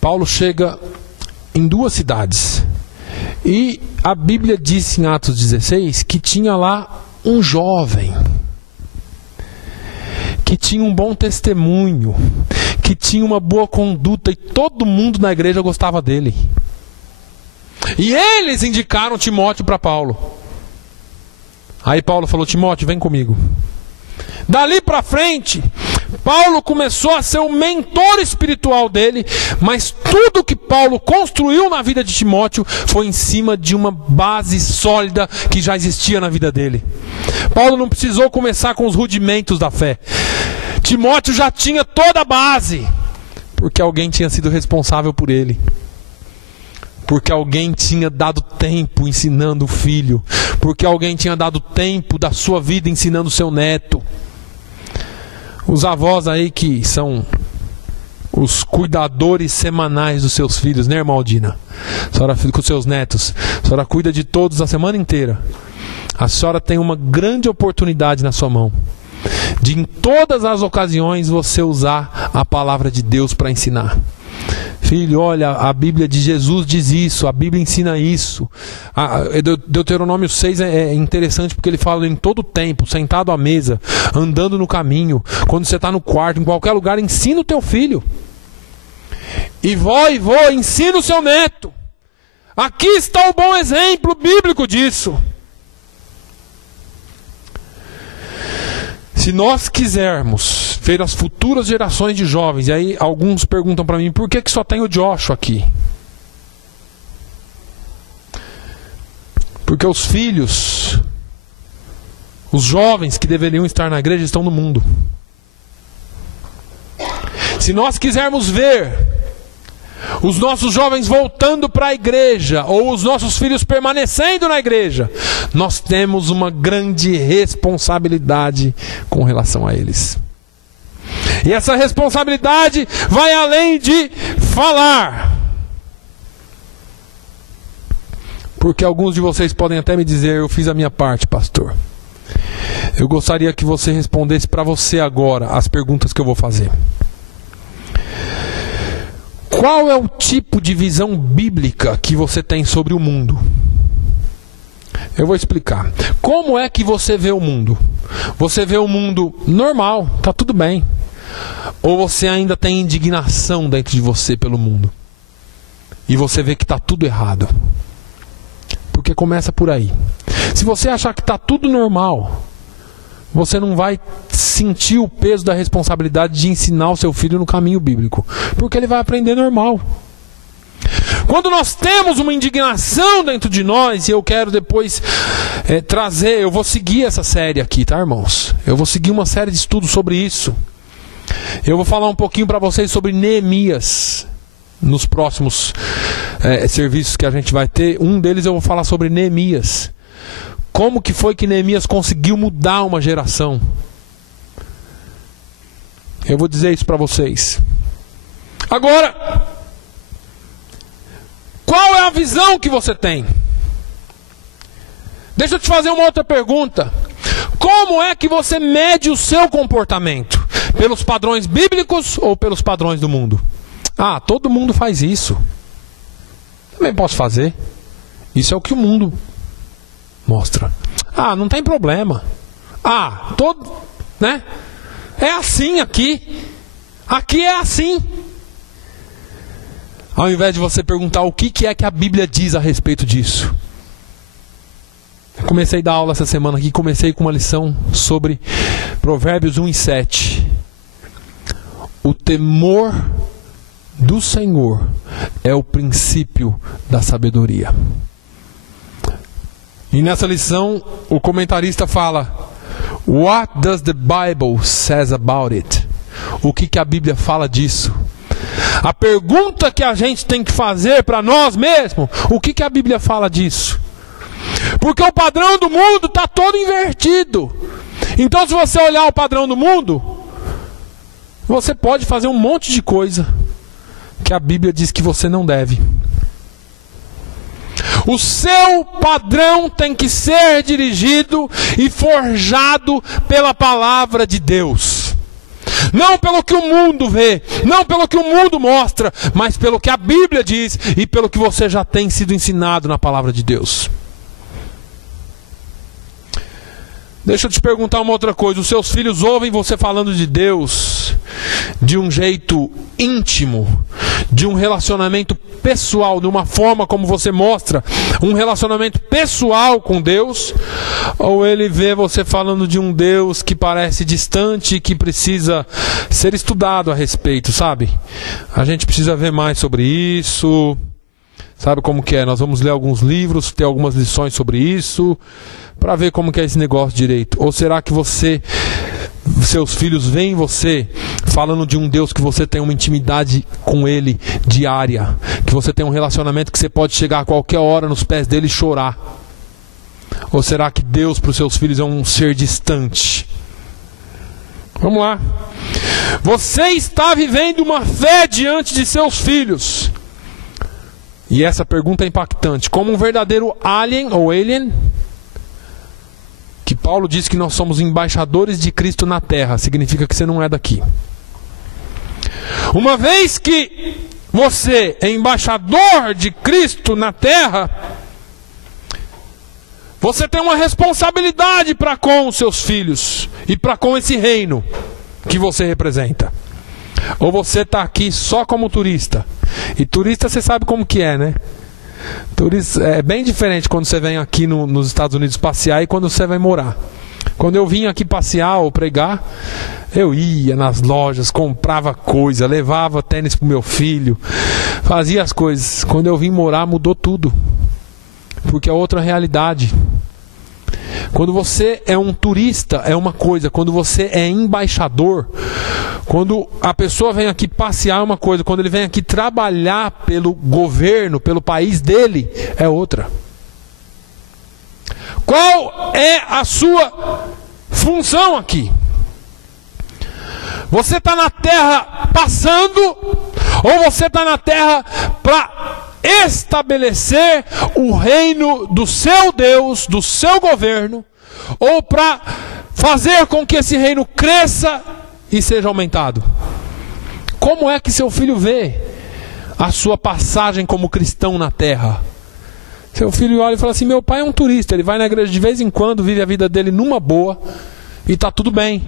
Paulo chega em 2 cidades. E a Bíblia diz em Atos 16 que tinha lá um jovem, que tinha um bom testemunho, que tinha uma boa conduta, e todo mundo na igreja gostava dele. E eles indicaram Timóteo para Paulo. Aí Paulo falou: Timóteo, vem comigo. Dali para frente, Paulo começou a ser o mentor espiritual dele, mas tudo que Paulo construiu na vida de Timóteo foi em cima de uma base sólida que já existia na vida dele. Paulo não precisou começar com os rudimentos da fé. Timóteo já tinha toda a base, porque alguém tinha sido responsável por ele. Porque alguém tinha dado tempo ensinando o filho. Porque alguém tinha dado tempo da sua vida ensinando o seu neto. Os avós aí que são os cuidadores semanais dos seus filhos, né, irmã Aldina? A senhora fica com os seus netos. A senhora cuida de todos a semana inteira. A senhora tem uma grande oportunidade na sua mão de, em todas as ocasiões, você usar a palavra de Deus para ensinar. Filho, olha, a Bíblia de Jesus diz isso, a Bíblia ensina isso. Deuteronômio 6 é interessante porque ele fala em todo tempo, sentado à mesa, andando no caminho, quando você está no quarto, em qualquer lugar, ensina o teu filho. E vô, ensina o seu neto. Aqui está o bom exemplo bíblico disso. Se nós quisermos ver as futuras gerações de jovens, e aí alguns perguntam para mim, por que só tem o Joshua aqui? Porque os filhos, os jovens que deveriam estar na igreja estão no mundo. Se nós quisermos ver os nossos jovens voltando para a igreja, ou os nossos filhos permanecendo na igreja, nós temos uma grande responsabilidade com relação a eles. E essa responsabilidade vai além de falar. Porque alguns de vocês podem até me dizer: eu fiz a minha parte, pastor. Eu gostaria que você respondesse para você agora as perguntas que eu vou fazer. Qual é o tipo de visão bíblica que você tem sobre o mundo? Eu vou explicar. Como é que você vê o mundo? Você vê o mundo normal, tá tudo bem. Ou você ainda tem indignação dentro de você pelo mundo? E você vê que está tudo errado. Porque começa por aí. Se você achar que está tudo normal, você não vai sentir o peso da responsabilidade de ensinar o seu filho no caminho bíblico. Porque ele vai aprender normal. Quando nós temos uma indignação dentro de nós, e eu quero depois trazer, eu vou seguir essa série aqui, tá, irmãos? Eu vou seguir uma série de estudos sobre isso. Eu vou falar um pouquinho para vocês sobre Neemias nos próximos serviços que a gente vai ter. Um deles eu vou falar sobre Neemias. Como que foi que Neemias conseguiu mudar uma geração? Eu vou dizer isso para vocês. Agora, qual é a visão que você tem? Deixa eu te fazer uma outra pergunta. Como é que você mede o seu comportamento? Pelos padrões bíblicos ou pelos padrões do mundo? Ah, todo mundo faz isso. Também posso fazer. Isso é o que o mundo mostra. Ah, não tem problema. Ah, né? É assim aqui. Aqui é assim. Ao invés de você perguntar o que é que a Bíblia diz a respeito disso. Eu comecei a dar aula essa semana aqui, comecei com uma lição sobre Provérbios 1:7. O temor do Senhor é o princípio da sabedoria. E nessa lição, o comentarista fala: What does the Bible says about it? O que a Bíblia fala disso? A pergunta que a gente tem que fazer para nós mesmos: o que a Bíblia fala disso? Porque o padrão do mundo está todo invertido. Então, se você olhar o padrão do mundo, você pode fazer um monte de coisa que a Bíblia diz que você não deve. O seu padrão tem que ser dirigido e forjado pela palavra de Deus. Não pelo que o mundo vê, não pelo que o mundo mostra, mas pelo que a Bíblia diz e pelo que você já tem sido ensinado na palavra de Deus. Deixa eu te perguntar uma outra coisa. Os seus filhos ouvem você falando de Deus de um jeito íntimo, de um relacionamento pessoal, de uma forma como você mostra um relacionamento pessoal com Deus? Ou ele vê você falando de um Deus que parece distante e que precisa ser estudado a respeito, sabe? A gente precisa ver mais sobre isso. Sabe como que é? Nós vamos ler alguns livros, ter algumas lições sobre isso, para ver como que é esse negócio direito. Ou será que seus filhos veem você falando de um Deus que você tem uma intimidade com Ele diária, que você tem um relacionamento que você pode chegar a qualquer hora nos pés dele e chorar? Ou será que Deus para os seus filhos é um ser distante? Vamos lá. Você está vivendo uma fé diante de seus filhos. E essa pergunta é impactante. Como um verdadeiro alien, que Paulo diz que nós somos embaixadores de Cristo na terra, significa que você não é daqui. Uma vez que você é embaixador de Cristo na terra, você tem uma responsabilidade para com os seus filhos e para com esse reino que você representa. Ou você está aqui só como turista? E turista você sabe como que é, né? Turista é bem diferente quando você vem aqui nos Estados Unidos passear e quando você vai morar. Quando eu vim aqui passear ou pregar, eu ia nas lojas, comprava coisa, levava tênis pro meu filho, fazia as coisas. Quando eu vim morar, mudou tudo, porque é outra realidade. Quando você é um turista, é uma coisa. Quando você é embaixador, quando a pessoa vem aqui passear, é uma coisa. Quando ele vem aqui trabalhar pelo governo, pelo país dele, é outra. Qual é a sua função aqui? Você está na terra passando, ou você está na terra para estabelecer o reino do seu Deus, do seu governo, ou para fazer com que esse reino cresça e seja aumentado? Como é que seu filho vê a sua passagem como cristão na terra? Seu filho olha e fala assim: meu pai é um turista, ele vai na igreja de vez em quando, vive a vida dele numa boa, e está tudo bem.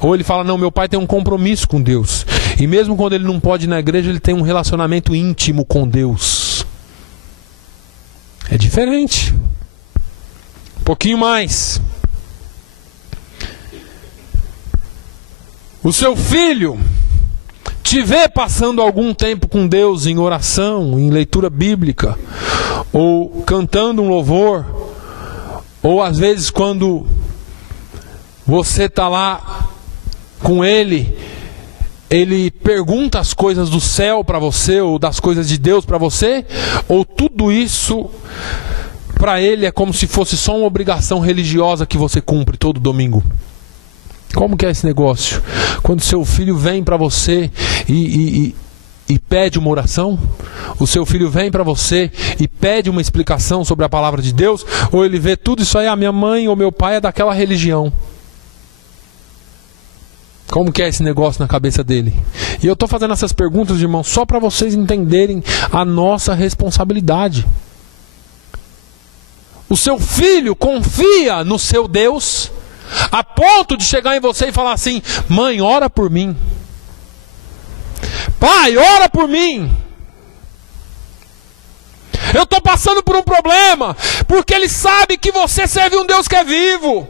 Ou ele fala, não, meu pai tem um compromisso com Deus. E mesmo quando ele não pode ir na igreja, ele tem um relacionamento íntimo com Deus. É diferente. Um pouquinho mais. O seu filho te vê passando algum tempo com Deus em oração, em leitura bíblica, ou cantando um louvor, ou às vezes quando você está lá com ele, ele pergunta as coisas do céu para você, ou das coisas de Deus para você, ou tudo isso para ele é como se fosse só uma obrigação religiosa que você cumpre todo domingo? Como que é esse negócio? Quando seu filho vem para você e pede uma oração, o seu filho vem para você e pede uma explicação sobre a palavra de Deus, ou ele vê tudo isso aí, minha mãe ou meu pai é daquela religião. Como que é esse negócio na cabeça dele? E eu estou fazendo essas perguntas, irmãos, só para vocês entenderem a nossa responsabilidade. O seu filho confia no seu Deus a ponto de chegar em você e falar assim: mãe, ora por mim. Pai, ora por mim. Eu estou passando por um problema, porque ele sabe que você serve um Deus que é vivo.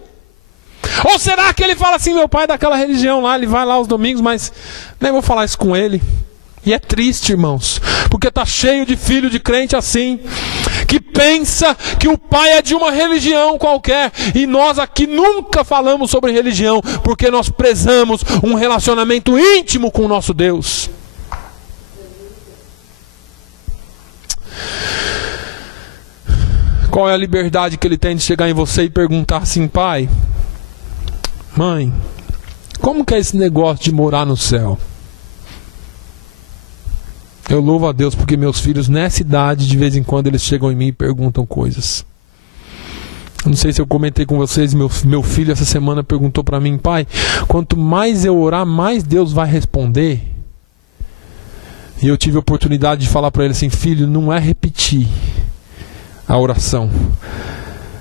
Ou será que ele fala assim: meu pai é daquela religião lá, ele vai lá aos domingos, mas nem vou falar isso com ele. E é triste, irmãos, porque está cheio de filho de crente assim, que pensa que o pai é de uma religião qualquer, e nós aqui nunca falamos sobre religião, porque nós prezamos um relacionamento íntimo com o nosso Deus. Qual é a liberdade que ele tem de chegar em você e perguntar assim: pai, mãe, como que é esse negócio de morar no céu? Eu louvo a Deus porque meus filhos nessa idade, de vez em quando eles chegam em mim e perguntam coisas. Eu não sei se eu comentei com vocês, meu filho essa semana perguntou para mim: pai, quanto mais eu orar, mais Deus vai responder? E eu tive a oportunidade de falar para ele assim: filho, não é repetir a oração,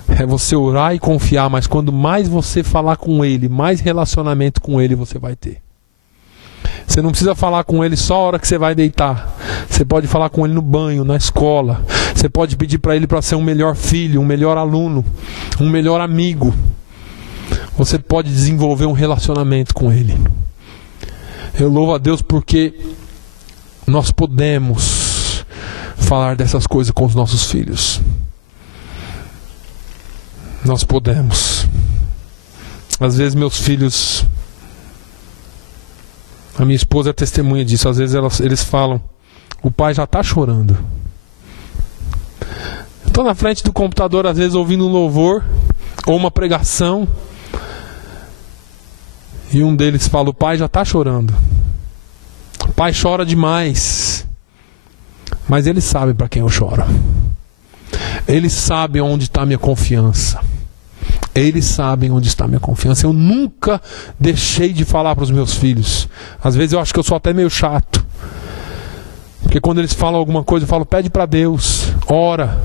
é você orar e confiar, mas quando mais você falar com ele, mais relacionamento com ele você vai ter. Você não precisa falar com ele só a hora que você vai deitar. Você pode falar com ele no banho, na escola. Você pode pedir para ele para ser um melhor filho, um melhor aluno, um melhor amigo. Você pode desenvolver um relacionamento com ele. Eu louvo a Deus porque nós podemos falar dessas coisas com os nossos filhos. Nós podemos. Às vezes meus filhos... A minha esposa é testemunha disso. Às vezes eles falam: o pai já está chorando. Estou na frente do computador, às vezes ouvindo um louvor ou uma pregação, e um deles fala: o pai já está chorando. O pai chora demais. Mas eles sabem para quem eu choro. Eles sabem onde está a minha confiança. Eles sabem onde está a minha confiança. Eu nunca deixei de falar para os meus filhos. Às vezes eu acho que eu sou até meio chato, porque quando eles falam alguma coisa, eu falo: pede para Deus, ora.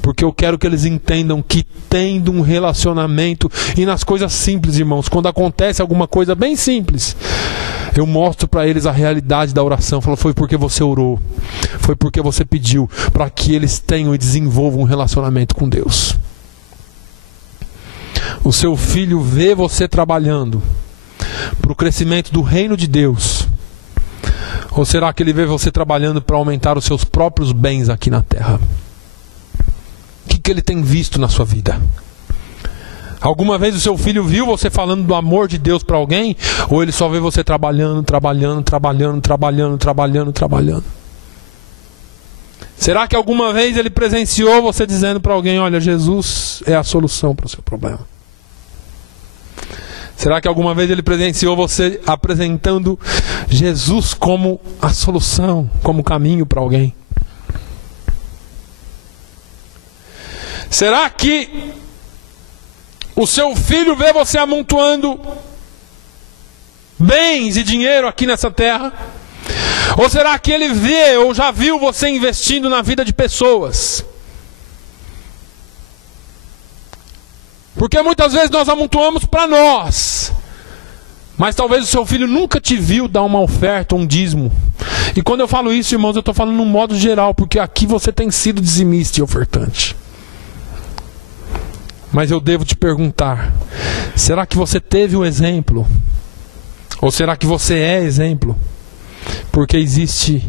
Porque eu quero que eles entendam que tendo um relacionamento, e nas coisas simples, irmãos, quando acontece alguma coisa bem simples, eu mostro para eles a realidade da oração. Eu falo: foi porque você orou, foi porque você pediu, para que eles tenham e desenvolvam um relacionamento com Deus. O seu filho vê você trabalhando para o crescimento do reino de Deus, ou será que ele vê você trabalhando para aumentar os seus próprios bens aqui na terra? O que ele tem visto na sua vida? Alguma vez o seu filho viu você falando do amor de Deus para alguém? Ou ele só vê você trabalhando? Será que alguma vez ele presenciou você dizendo para alguém: olha, Jesus é a solução para o seu problema? Será que alguma vez ele presenciou você apresentando Jesus como a solução, como caminho para alguém? Será que o seu filho vê você amontoando bens e dinheiro aqui nessa terra? Ou será que ele vê ou já viu você investindo na vida de pessoas? Porque muitas vezes nós amontoamos para nós, mas talvez o seu filho nunca te viu dar uma oferta, um dízimo. E quando eu falo isso, irmãos, eu estou falando num modo geral, porque aqui você tem sido dizimista e ofertante. Mas eu devo te perguntar, será que você teve um exemplo? Ou será que você é exemplo? Porque existe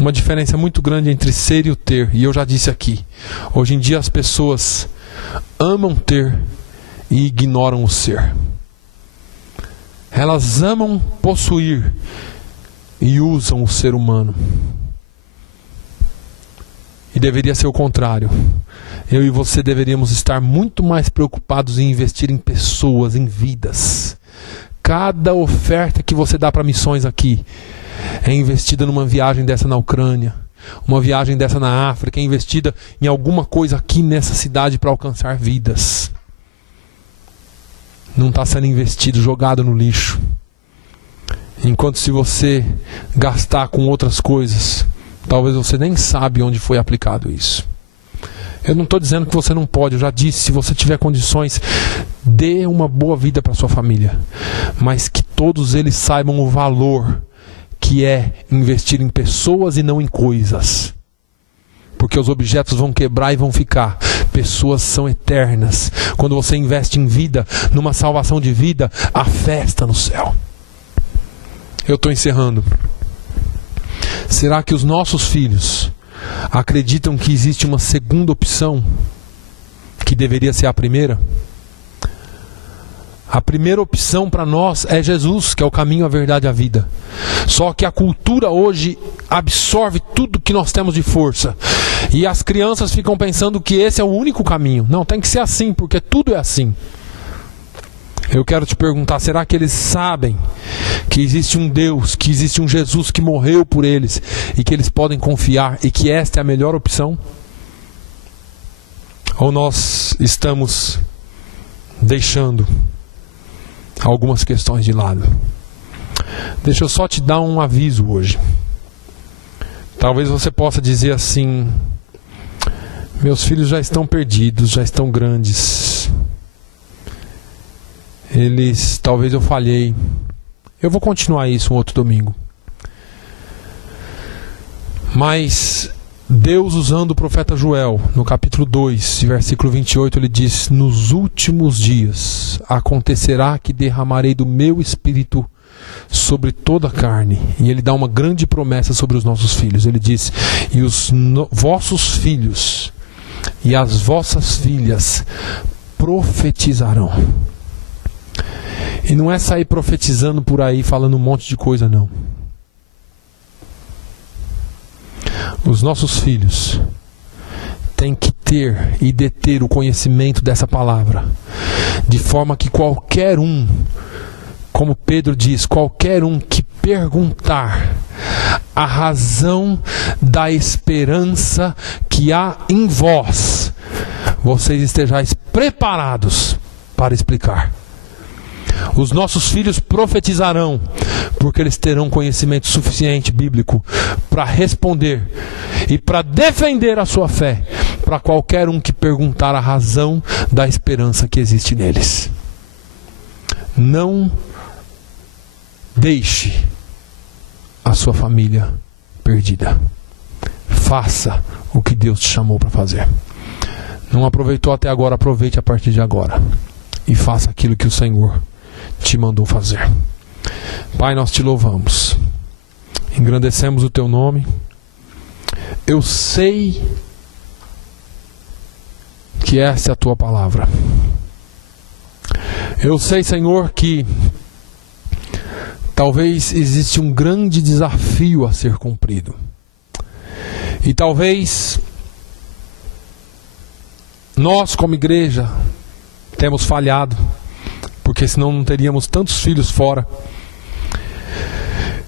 uma diferença muito grande entre ser e o ter. E eu já disse aqui, hoje em dia as pessoas amam ter e ignoram o ser. Elas amam possuir e usam o ser humano. E deveria ser o contrário. Eu e você deveríamos estar muito mais preocupados em investir em pessoas, em vidas. Cada oferta que você dá para missões aqui é investida numa viagem dessa na Ucrânia, uma viagem dessa na África, é investida em alguma coisa aqui nessa cidade para alcançar vidas. Não está sendo investido, jogado no lixo. Enquanto se você gastar com outras coisas, talvez você nem sabe onde foi aplicado isso. Eu não estou dizendo que você não pode, eu já disse, se você tiver condições, dê uma boa vida para sua família. Mas que todos eles saibam o valor que é investir em pessoas e não em coisas. Porque os objetos vão quebrar e vão ficar. Pessoas são eternas. Quando você investe em vida, numa salvação de vida, há festa no céu. Eu estou encerrando. Será que os nossos filhos acreditam que existe uma segunda opção que deveria ser a primeira? A primeira opção para nós é Jesus, que é o caminho, a verdade e a vida. Só que a cultura hoje absorve tudo que nós temos de força. E as crianças ficam pensando que esse é o único caminho. Não, tem que ser assim, porque tudo é assim. Eu quero te perguntar, será que eles sabem que existe um Deus, que existe um Jesus que morreu por eles e que eles podem confiar e que esta é a melhor opção? Ou nós estamos deixando algumas questões de lado? Deixa eu só te dar um aviso hoje. Talvez você possa dizer assim: meus filhos já estão perdidos, já estão grandes. Talvez eu falhei. Eu vou continuar isso um outro domingo. Mas Deus, usando o profeta Joel, no capítulo 2, versículo 28, ele diz: nos últimos dias acontecerá que derramarei do meu espírito sobre toda a carne. E ele dá uma grande promessa sobre os nossos filhos. Ele diz: e os vossos filhos e as vossas filhas profetizarão. E não é sair profetizando por aí, falando um monte de coisa, não. Os nossos filhos têm que ter e deter o conhecimento dessa palavra, de forma que qualquer um, como Pedro diz, qualquer um que perguntar a razão da esperança que há em vós, vocês estejais preparados para explicar. Os nossos filhos profetizarão, porque eles terão conhecimento suficiente bíblico para responder e para defender a sua fé para qualquer um que perguntar a razão da esperança que existe neles. Não deixe a sua família perdida. Faça o que Deus te chamou para fazer. Não aproveitou até agora, aproveite a partir de agora e faça aquilo que o Senhor te mandou fazer. Pai, nós te louvamos, engrandecemos o teu nome. Eu sei que essa é a tua palavra. Eu sei, Senhor, que talvez existe um grande desafio a ser cumprido. E talvez nós, como igreja, temos falhado, porque senão não teríamos tantos filhos fora.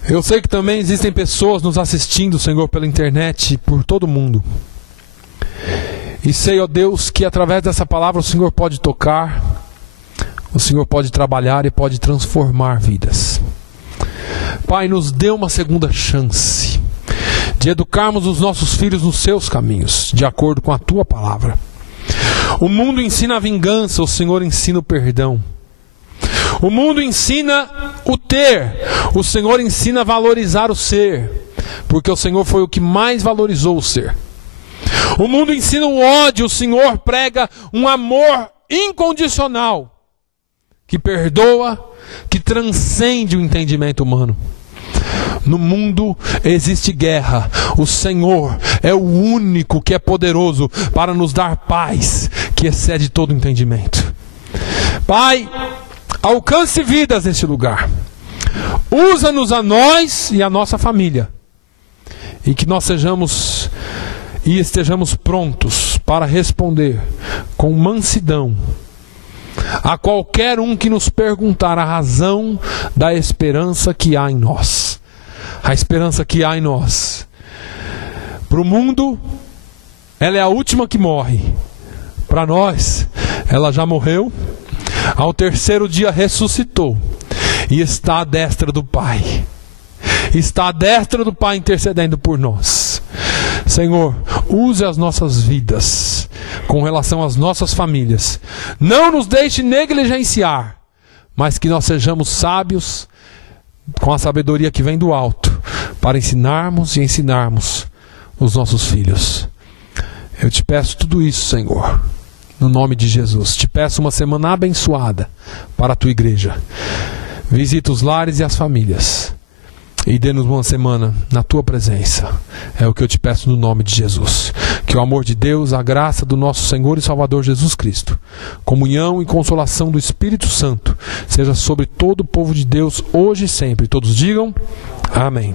Eu sei que também existem pessoas nos assistindo, Senhor, pela internet, por todo mundo. E sei, ó Deus, que através dessa palavra o Senhor pode tocar, o Senhor pode trabalhar e pode transformar vidas. Pai, nos dê uma segunda chance de educarmos os nossos filhos nos seus caminhos, de acordo com a tua palavra. O mundo ensina a vingança, o Senhor ensina o perdão. O mundo ensina o ter, o Senhor ensina a valorizar o ser, porque o Senhor foi o que mais valorizou o ser. O mundo ensina o ódio, o Senhor prega um amor incondicional, que perdoa, que transcende o entendimento humano. No mundo existe guerra. O Senhor é o único que é poderoso para nos dar paz, que excede todo entendimento. Pai, alcance vidas neste lugar. Usa-nos a nós e a nossa família. E que nós sejamos e estejamos prontos para responder com mansidão a qualquer um que nos perguntar a razão da esperança que há em nós. A esperança que há em nós. Para o mundo, ela é a última que morre. Para nós, ela já morreu. Ao terceiro dia ressuscitou. E está à destra do Pai. Está à destra do Pai intercedendo por nós. Senhor, use as nossas vidas com relação às nossas famílias. Não nos deixe negligenciar, mas que nós sejamos sábios com a sabedoria que vem do alto, para ensinarmos e ensinarmos os nossos filhos. Eu te peço tudo isso, Senhor, no nome de Jesus. Te peço uma semana abençoada para a tua igreja. Visita os lares e as famílias e dê-nos uma semana na tua presença. É o que eu te peço no nome de Jesus. Que o amor de Deus, a graça do nosso Senhor e Salvador Jesus Cristo, comunhão e consolação do Espírito Santo seja sobre todo o povo de Deus hoje e sempre. Todos digam amém.